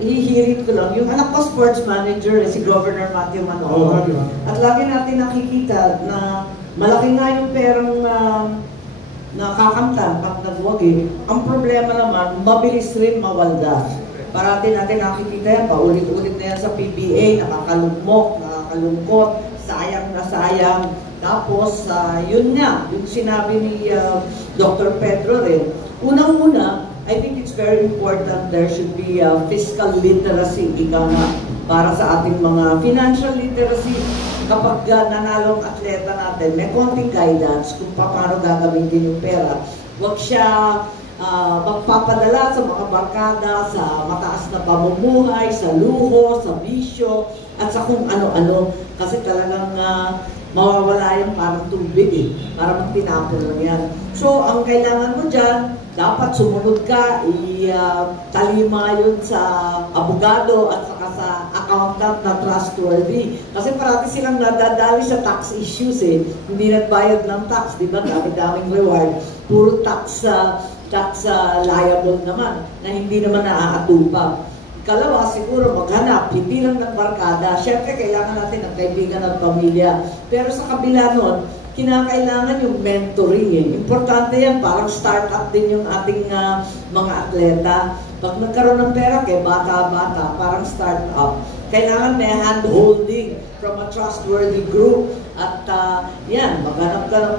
Hihirit ko lang, yung anak ko sports manager, si Governor Matthew Manolo. At lagi natin nakikita na malaki nga yung perang nakakanta pag nagwagi. Ang problema naman, mabilis rin mawaldas. Parati natin nakikita yan, paulit-ulit na yan sa PBA, nakakalugmok, nakakalungkot, sayang na sayang. Tapos, yun nga, yung sinabi ni Dr. Pedro rin, unang-una, I think it's very important there should be fiscal literacy, ika nga, para sa ating mga financial literacy. Kapag nanalo ang atleta natin, may konting guidance kung paano gagamitin yung pera. Huwag siya magpapadala sa mga barkada, sa mataas na pamumuhay, sa luho, sa bisyo, at sa kung ano-ano. Kasi talagang mawawala yung parang tubig eh, para magtinapon lang yan. So, ang kailangan mo dyan, dapat sumunod ka, talima yun sa abogado at saka sa accountant na trustworthy. Kasi parati silang nadadali sa tax issues eh. Hindi nagbayad ng tax, di ba? Dami-daming reward. Puro tax liable naman, na hindi naman naaatupa. Ikalawa, siguro maghanap, hindi lang ng barkada. Siyempre, kailangan natin ng kaibigan at pamilya. Pero sa kabila nun, kinakailangan yung mentoring eh. Importante yan, parang start-up din yung ating mga atleta. Pag nagkaroon ng pera, kay bata-bata, parang start-up. Kailangan may hand-holding from a trustworthy group. At yan, maghanap ka ng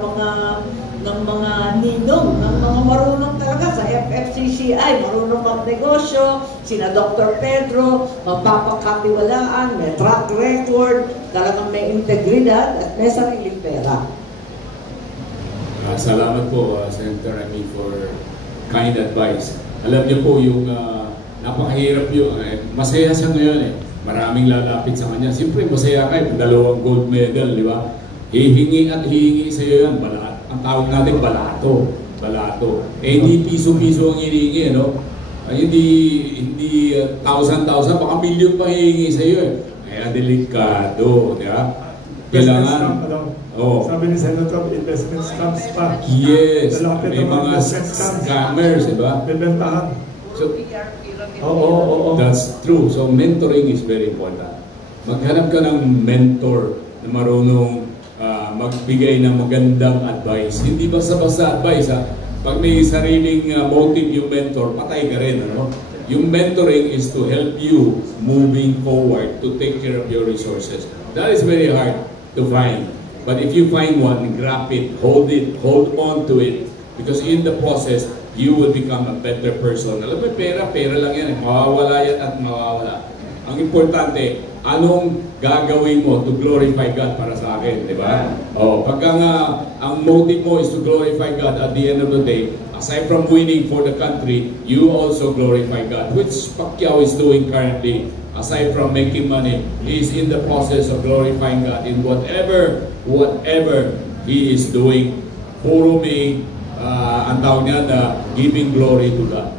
mga ninong, ng mga marunong talaga sa FFCCI, marunong magnegosyo, sina Dr. Pedro, magpapakatiwalaan, may track record, talagang may integridad at may sariling pera. Salamat po, Senator Remy, for kind advice. Alam niyo po yung napakahirap yun. Masaya siya ngayon eh. Maraming lalapit sa kanya. Siyempre, masaya kayo. Dalawang gold medal, di ba? Hihingi at hihingi sa iyo yan. Ang tawag natin, balato. Balato. Eh, hindi piso-piso ang hihingi, no? Ay, hindi thousand, baka million pa hihingi sa iyo eh. Kaya delikado, di ba? Kailangan, sabi ni Senator, investment scams pa. Yes, may mga scammers, diba? Bibentahan. So, that's true. So, mentoring is very important. Maghanap ka ng mentor na marunong magbigay ng magandang advice. Hindi basta-basta advice, ha? Pag may sariling motive yung mentor, patay ka rin, ano? Yung mentoring is to help you moving forward to take care of your resources. That is very hard to find. But if you find one, grab it, hold on to it. Because in the process, you will become a better person. Alam mo, pera lang yan. Mawawala yan at mawawala. Ang importante, anong gagawin mo to glorify God para sa akin, di ba? Pagka nga, ang motive mo is to glorify God at the end of the day, aside from winning for the country, you also glorify God, which Pacquiao is doing currently. Aside from making money, he is in the process of glorifying God in whatever he is doing. Puro may, ang tawag niya na giving glory to God.